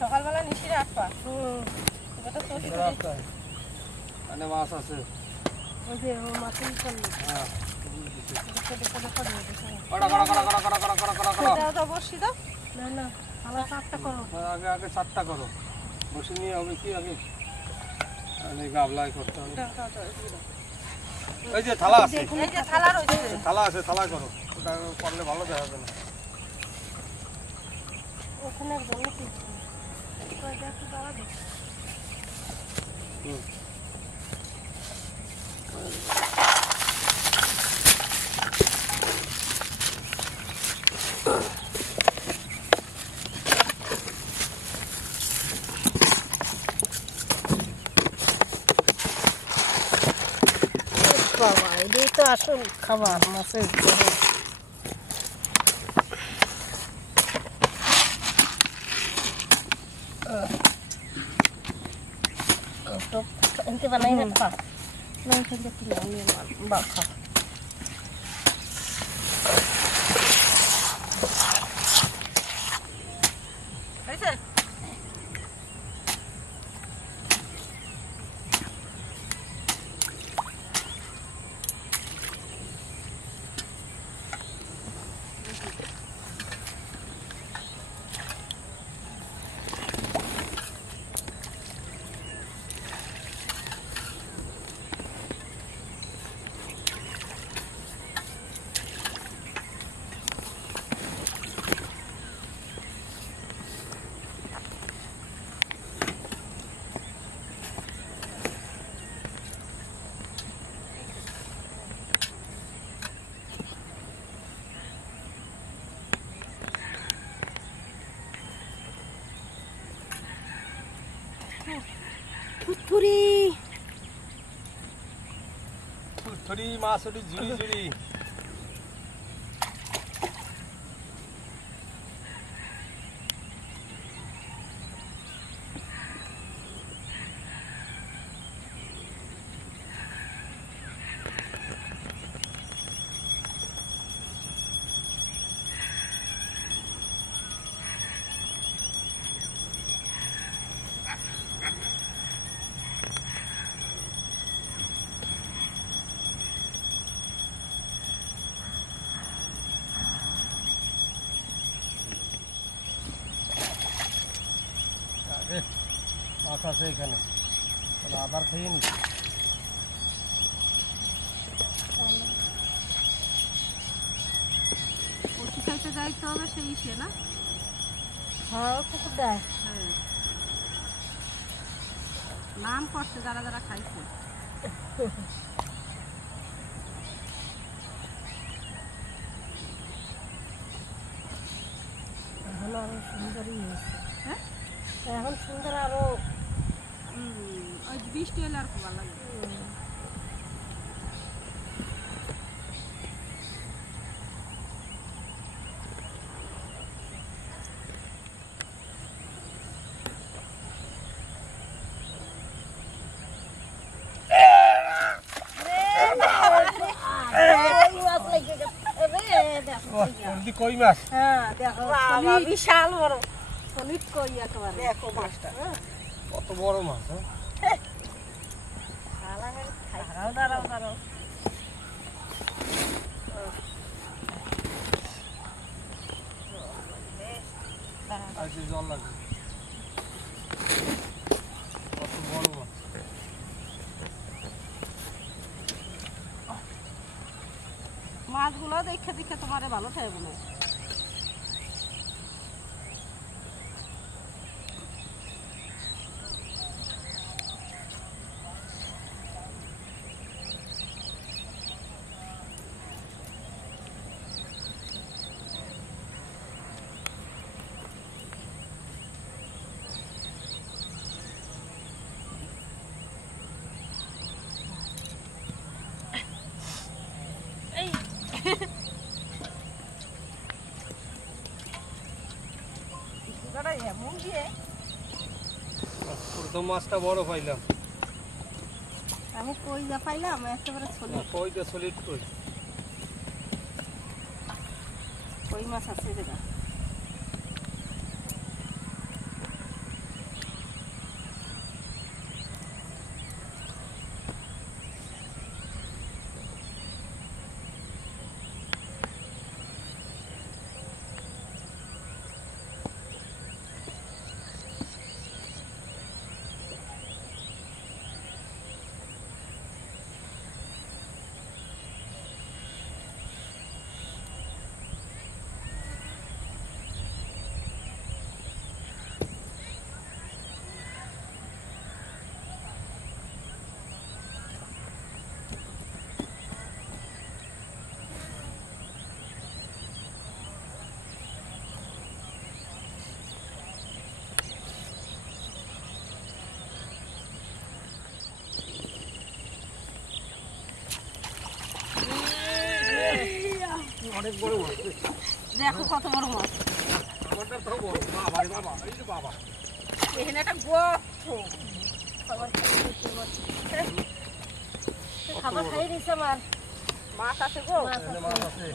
সকালবেলা নিশি রাখবা মাছ আছে ওই যে মাছের হ্যাঁ বসি দাও না না আমার 4টা করো আগে 4টা করো বসে নিয়ে হবে কি আগে গাবলাই করতে হবে এই যে থালা আছে এই যে থালা রয়েছে থালা আছে থালা করো ওটা করলে ভালো দেখাবে না ওখানে বলে কি কয় দেখো দাও বাবা এটাই তো আসল খাবার মাছের ঝোল এনতে বানাই না খা না এখানে কি লাগে বা খা হইছে থুরি মাছ ওটি ঝুড়ি ঝুড়ি মাছ আছে এখানে আবার খেয়ে নি কচু খাইতে যাইতে হবে সেই ইসে না হ্যাঁ কুকুর দেয় নাম করছে যারা যারা খাইছে এখন আরো সুন্দরই হয়েছে হ্যাঁ এখন সুন্দর আরো ওই বৃষ্টি এলে আর খুব ভালো লাগে কই মাছ হ্যাঁ দেখো বিশাল বড় সলিড কই একেবারে দেখো মাছটা কত বড় মাছ হ্যাঁ দাঁড়াও দাঁড়াও জল লাগে কত বড় মাছ মাছগুলো দেখে দেখে তোমারে ভালো থাকবে না প্রথম মাছটা বড় পাইলাম। আমি কই যা পাইলাম একেবারে সলিড। কইটা সলিড কই। কই মাছ আছে যেটা। অনেক বড় মাছ। দেখো কত বড় মাছ। আমারটা তো বড়। বাবা রে বাবা, এই যে বাবা। এখানে একটা গর্ত। খাবার খাই দিছে আমার। মাছ আছে গো। মাছ আছে।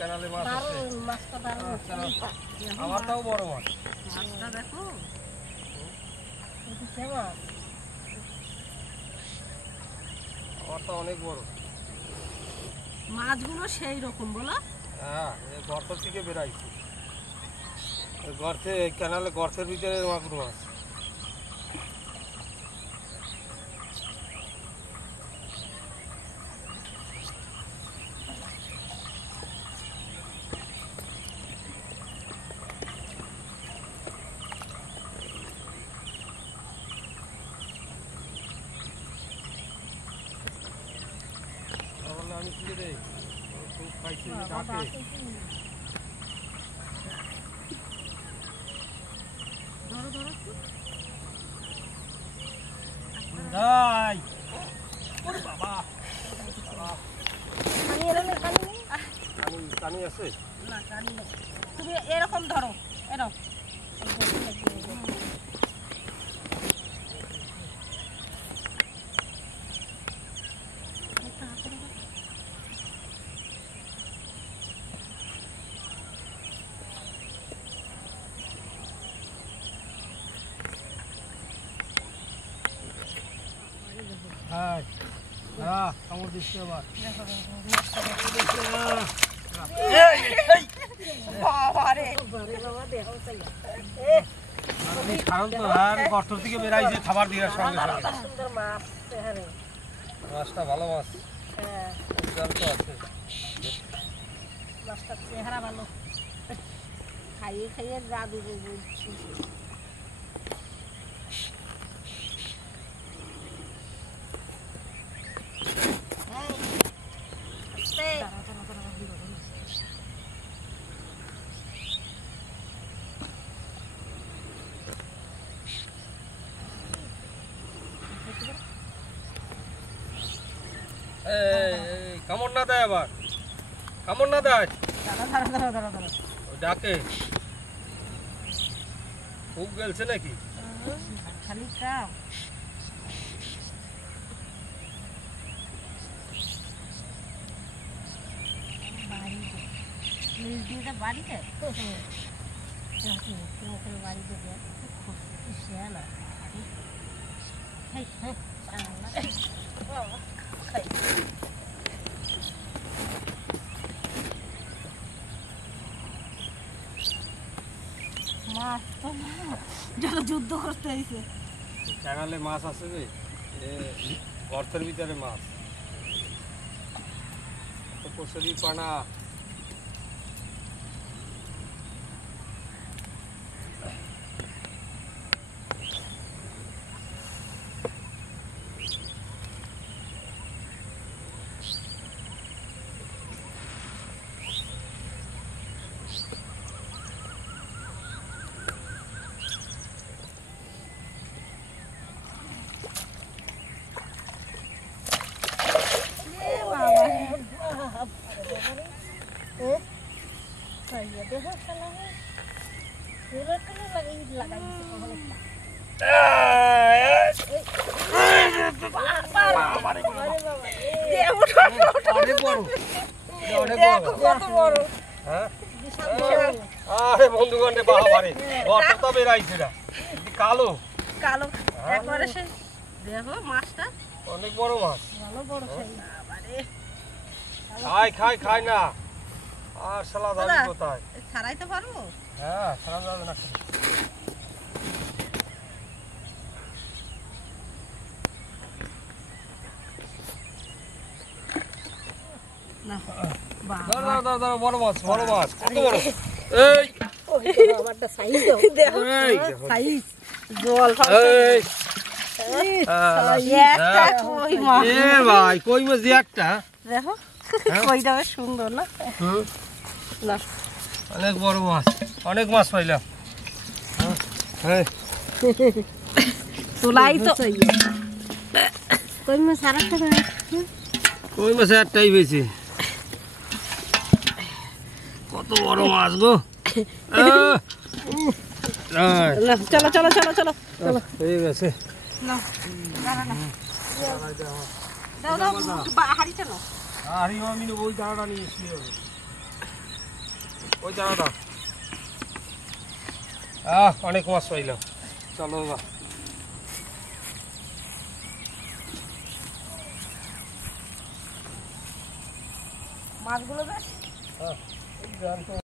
ক্যানালে মাছ আছে। মাছটা দারুণ। আমারটাও বড় মাছ। মাছটা দেখো। এটা কেমন? আমারটা অনেক বড়। মাছগুলো সেই রকম বলো। হ্যাঁ, এই গর্ত থেকে বেরাইছে। গর্তে ক্যানালে গর্তের ভিতরে মাগুর মাছ। আমি কি রে খুব খাইছি ডাকে। ধরো ধরো। যাই। ওরে বাবা। কানি এলো না কানি নেই? কানি আছে? না কানি নেই। তুমি এরকম ধরো। এরকম। হ্যাঁ, হ্যাঁ, কামড় দিচ্ছে আবার। গর্ত থেকে বেরাইছে খাবার দিয়ে সঙ্গে সঙ্গে। মাছটা ভালো মাছ। তো আছে। মাছটার চেহারা ভালো। খাইয়ে খাইয়ে জাদু বলছি। কামড় না দেয় আবার, কামড় না দেয় ডাকে। খুব গেলছে নাকি? খালি কাম। বাড়িতে বাড়িতে মাছ তো যারা যুদ্ধ করতে আইছে। ক্যানালে মাছ আছে যে গর্তের ভিতরে মাছ। কচুরি পানা। আরে বন্ধুগণ রে বাবারে বড় তো বেরাইছে না কালো কালো একবারে সে দেখো মাছটা অনেক বড় মাছ ভালো বড় সাইজ বাবারে খাই না আর শালা দাবি কোথায় ছাড়াইতে পারবো হ্যাঁ ছাড়া যাবে না না দাঁড়া বড় মাছ কত বড় এই আমারটা সাইজ দেখো সাইজ জল এই একটা কই মাছ এ ভাই কই মাছ একটা দেখো কইটা বেশ সুন্দর না না অনেক বড় মাছ অনেক মাছ পাইলাম হ্যাঁ তোলাই তো কই মাছ আরেকটা কই মাছ একটাই পেয়েছি কত বড় মাছ গো চলো চলো চলো চলো চলো ঠিক আছে না দাও দাও হাড়ি চলো আর আমি ওই দাঁড়াটা নিয়ে এসে হবে ওই দাঁড়াটা অনেক মাছ পাইলাম চলো বা মাছগুলো বেশ